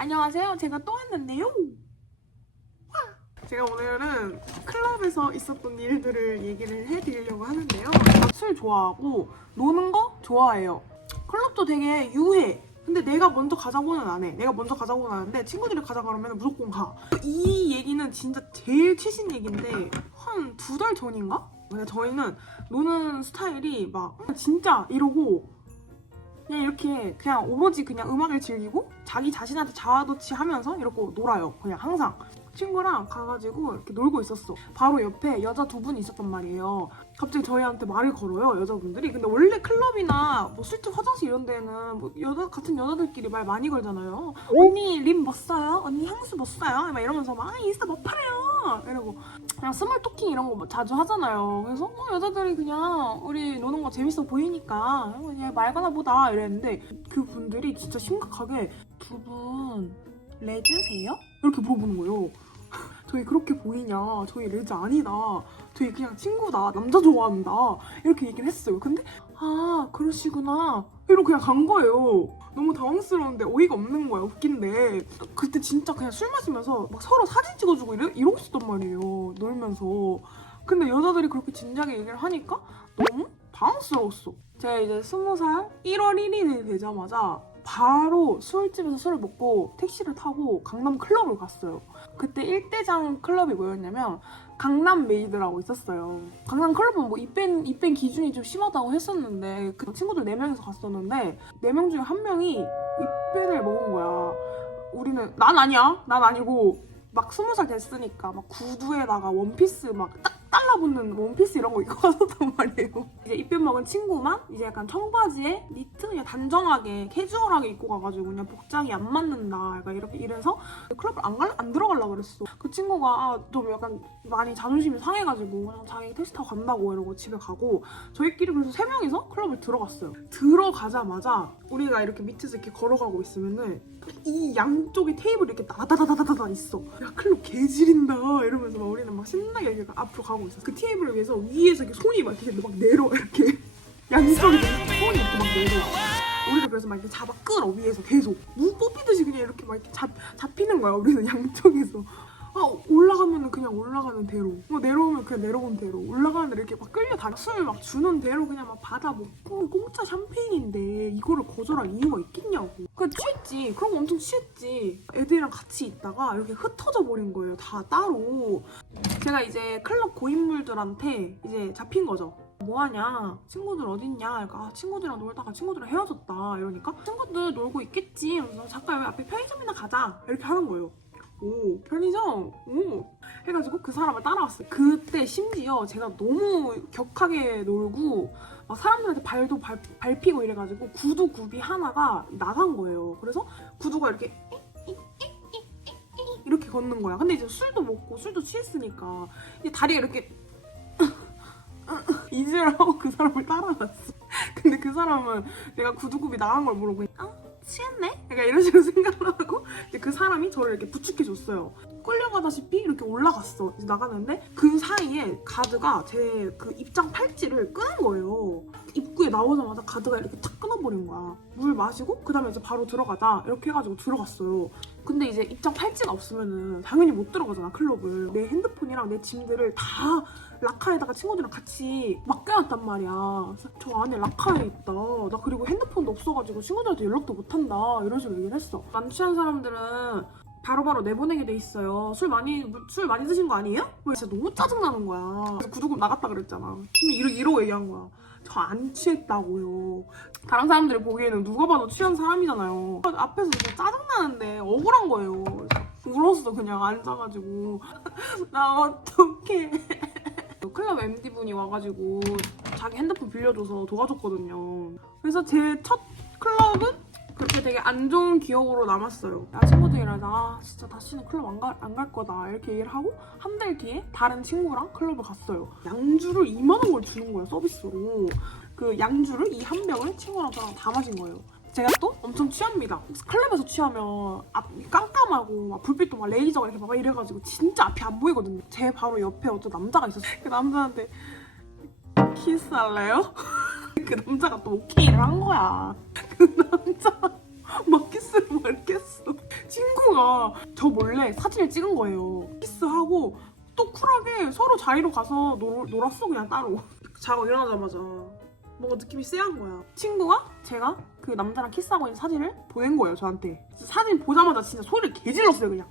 안녕하세요. 제가 또 왔는데요. 와! 제가 오늘은 클럽에서 있었던 일들을 얘기를 해드리려고 하는데요. 술 좋아하고 노는 거 좋아해요. 클럽도 되게 유해. 근데 내가 먼저 가자고는 안 해. 내가 먼저 가자고는 안 하는데 친구들이 가자 그러면 무조건 가. 이 얘기는 진짜 제일 최신 얘기인데 한 두 달 전인가? 저희는 노는 스타일이 막 진짜 이러고 이렇게 그냥 오로지 그냥 음악을 즐기고 자기 자신한테 자아도취 하면서 이렇게 놀아요. 그냥 항상. 친구랑 가가지고 이렇게 놀고 있었어. 바로 옆에 여자 두 분이 있었단 말이에요. 갑자기 저희한테 말을 걸어요, 여자분들이. 근데 원래 클럽이나 뭐 술집 화장실 이런 데는 뭐 여자, 같은 여자들끼리 말 많이 걸잖아요. 언니 립 뭐 써요? 언니 향수 뭐 써요? 막 이러면서 막 아, 인스타 뭐 팔아요? 이러고 그냥 스몰 토킹 이런 거뭐 자주 하잖아요. 그래서 어, 여자들이 그냥 우리 노는 거 재밌어 보이니까 어, 그냥 말거나 보다 이랬는데 그 분들이 진짜 심각하게 두 분 레즈세요? 이렇게 물어보는 거예요. 저희 그렇게 보이냐? 저희 레즈 아니다. 저희 그냥 친구다. 남자 좋아한다. 이렇게 얘기를 했어요. 근데 아 그러시구나. 이러고 그냥 간 거예요. 너무 당황스러운데 어이가 없는 거야. 웃긴데 그때 진짜 그냥 술 마시면서 막 서로 사진 찍어주고 이러, 이러고 있었단 말이에요. 놀면서. 근데 여자들이 그렇게 진지하게 얘기를 하니까 너무 당황스러웠어. 제가 이제 스무 살 1월 1일이 되자마자 바로 술집에서 술을 먹고 택시를 타고 강남 클럽을 갔어요. 그때 일대장 클럽이 뭐였냐면 강남 메이드라고 있었어요. 강남 클럽은 뭐 입밴 입밴 기준이 좀 심하다고 했었는데 그 친구들 4명이서 갔었는데 4명 중에 한 명이 입밴을 먹은 거야. 우리는 난 아니야. 난 아니고 막 스무 살 됐으니까 막 구두에다가 원피스 막 딱 달라붙는 원피스 이런 거 입고 갔었단 말이에요. 이제 입변 먹은 친구만 이제 약간 청바지에 니트 그냥 단정하게 캐주얼하게 입고 가가지고 그냥 복장이 안 맞는다. 약간 이렇게 이래서 클럽을 안, 갈, 안 들어가려고 그랬어. 그 친구가 아, 좀 약간 많이 자존심이 상해가지고 그냥 자기 택시 타고 간다고 이러고 집에 가고 저희끼리 그래서 세 명이서 클럽을 들어갔어요. 들어가자마자 우리가 이렇게 밑에서 이렇게 걸어가고 있으면은 이 양쪽에 테이블이 이렇게 다다다다다다 있어. 야 클럽 개지린다 이러면서 막 우리는 막 신나게 이렇게 앞으로 가고 있어. 그 테이블을 위해서 위에서 이렇게 손이 막 이렇게 막 내려 이렇게 양쪽에 손이 이렇게 막 내려. 우리가 그래서 막 이렇게 잡아 끌어 위에서 계속 무 뽑히듯이 그냥 이렇게 막 이렇게 잡, 잡히는 거야 우리는 양쪽에서 아 올라가면은 그냥 올라가는 대로. 뭐 내려오면 그냥 내려온 대로. 올라가는 대로 이렇게 막 끌려다녀. 술막 주는 대로 그냥 막 받아 먹고. 공짜 샴페인인데 이거를 거절할 이유가 있겠냐고. 그 취했지. 그런 거 엄청 취했지. 애들이랑 같이 있다가 이렇게 흩어져 버린 거예요 다 따로. 제가 이제 클럽 고인물들한테 이제 잡힌 거죠. 뭐하냐? 친구들 어딨냐? 그러니까 아, 친구들이랑 놀다가 친구들이랑 헤어졌다 이러니까 친구들 놀고 있겠지. 이러면서 잠깐 여기 앞에 편의점이나 가자. 이렇게 하는 거예요 오 편의점? 오. 해가지고 그 사람을 따라왔어요. 그때 심지어 제가 너무 격하게 놀고 막 사람들한테 발도 발, 밟히고 이래가지고 구두 굽이 하나가 나간 거예요. 그래서 구두가 이렇게 이렇게 걷는 거야. 근데 이제 술도 먹고 술도 취했으니까 이제 다리가 이렇게 이지를 하고 그 사람을 따라갔어. 근데 그 사람은 내가 구두굽이 나간 걸 모르고 아 취했네? 약간 이런 식으로 생각을 하고 이제 그 사람이 저를 이렇게 부축해줬어요. 끌려가다시피 이렇게 올라갔어. 이제 나가는데 그 사이에 가드가 제 그 입장 팔찌를 끄는 거예요. 입구에 나오자마자 가드가 이렇게 탁 끊어버린 거야. 물 마시고 그 다음에 이제 바로 들어가자 이렇게 해가지고 들어갔어요. 근데 이제 입장 팔찌가 없으면은 당연히 못 들어가잖아 클럽을. 내 핸드폰이랑 내 짐들을 다 라카에다가 친구들이랑 같이 맡겨놨단 말이야. 저 안에 라카에 있다. 나 그리고 핸드폰도 없어가지고 친구들한테 연락도 못한다. 이런 식으로 얘기를 했어. 안 취한 사람들은 바로바로 내보내게 돼 있어요. 술 많이 술 많이 드신 거 아니에요? 뭐 진짜 너무 짜증 나는 거야. 그래서 구두굽 나갔다 그랬잖아. 팀이 이러 이러고 얘기한 거야. 저 안 취했다고요. 다른 사람들이 보기에는 누가 봐도 취한 사람이잖아요. 앞에서 진짜 짜증 나는데 억울한 거예요. 울었어 그냥 앉아가지고 나 어떡해. 클럽 MD 분이 와가지고 자기 핸드폰 빌려줘서 도와줬거든요. 그래서 제 첫 클럽은 그렇게 되게 안 좋은 기억으로 남았어요. 야 친구들이랑 나 진짜 다시는 클럽 안 갈 안 갈 거다 이렇게 얘기를 하고 한 달 뒤에 다른 친구랑 클럽을 갔어요. 양주를 2만 원 걸 주는 거야 서비스로. 그 양주를 이 한 병을 친구랑 저랑 다 마신 거예요. 제가 또 엄청 취합니다. 클럽에서 취하면 앞이 깜깜하고 막 불빛도 막 레이저가 이렇게 막 이래가지고 진짜 앞이 안 보이거든요. 제 바로 옆에 어떤 남자가 있었어요. 그 남자한테 키스할래요? 그 남자가 또 오케이를 한 거야. 그 남자 막 키스를 막 했어. 친구가 저 몰래 사진을 찍은 거예요. 키스하고 또 쿨하게 서로 자리로 가서 놀, 놀았어 그냥 따로. 자고 일어나자마자 뭔가 느낌이 쎄한 거야. 친구가 제가 그 남자랑 키스하고 있는 사진을 보낸 거예요 저한테. 사진 보자마자 진짜 소리를 개질렀어요 그냥.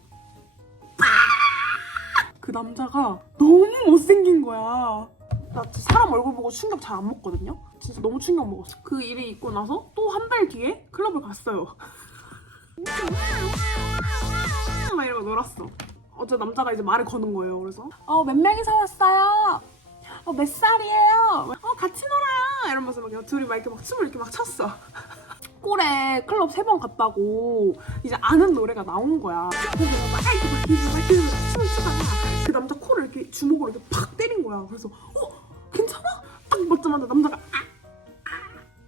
그 남자가 너무 못생긴 거야. 나 사람 얼굴 보고 충격 잘 안 먹거든요. 진짜 너무 충격 먹었어. 그 일이 있고 나서 또 한 달 뒤에 클럽을 갔어요. 막 이러고 놀았어. 어제 남자가 이제 말을 거는 거예요. 그래서 어 몇 명이서 왔어요. 어 몇 살이에요? 어 같이 놀아요. 이러면서 막 둘이 막 이렇게 막 춤을 이렇게 막 췄어. 꼴에 클럽 세 번 갔다고 이제 아는 노래가 나온 거야. 그래서 막 이렇게 막 이렇게 막 춤을 추다가 그 남자 코를 이렇게 주먹으로 이렇게 팍 때린 거야. 그래서 어? 딱 맞자마자 남자가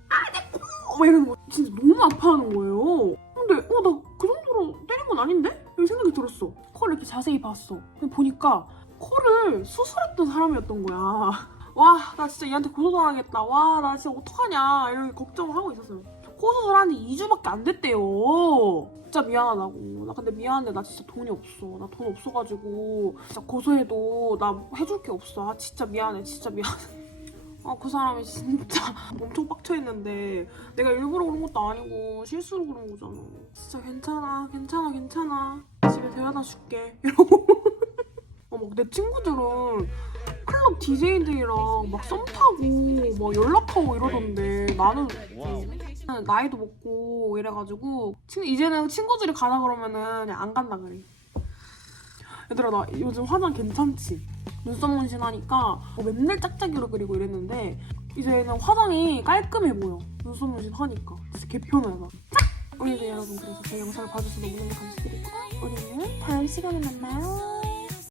아아내 코! 막 이러는 거 진짜 너무 아파하는 거예요. 근데 어 나 그 정도로 때린 건 아닌데? 이런 생각이 들었어. 코를 이렇게 자세히 봤어. 보니까 코를 수술했던 사람이었던 거야. 와 나 진짜 얘한테 고소당하겠다. 와 나 진짜 어떡하냐 이런 걱정을 하고 있었어요. 코 수술한 지 2주밖에 안 됐대요. 진짜 미안하다고. 나 근데 미안한데 나 진짜 돈이 없어. 나 돈 없어가지고 진짜 고소해도 나 해줄 게 없어. 아, 진짜 미안해. 진짜 미안해. 아 그 사람이 진짜 엄청 빡쳐있는데 내가 일부러 그런 것도 아니고 실수로 그런 거잖아. 진짜 괜찮아, 괜찮아, 괜찮아. 집에 데려다 줄게. 이러고. 어머 내 친구들은 클럽 DJ들이랑 막 썸 타고 막 연락하고 이러던데 나는 어, 나이도 먹고 이래가지고 친- 이제는 친구들이 가자 그러면은 그냥 안 간다 그래. 얘들아 나 요즘 화장 괜찮지? 눈썹 문신 하니까 어, 맨날 짝짝이로 그리고 이랬는데 이제는 화장이 깔끔해 보여. 눈썹 문신 하니까 진짜 개편하다. 짝! 우리 여러분 그래서 제 영상을 봐주셔서 너무너무 감사드리고 우리는 다음 시간에 만나요.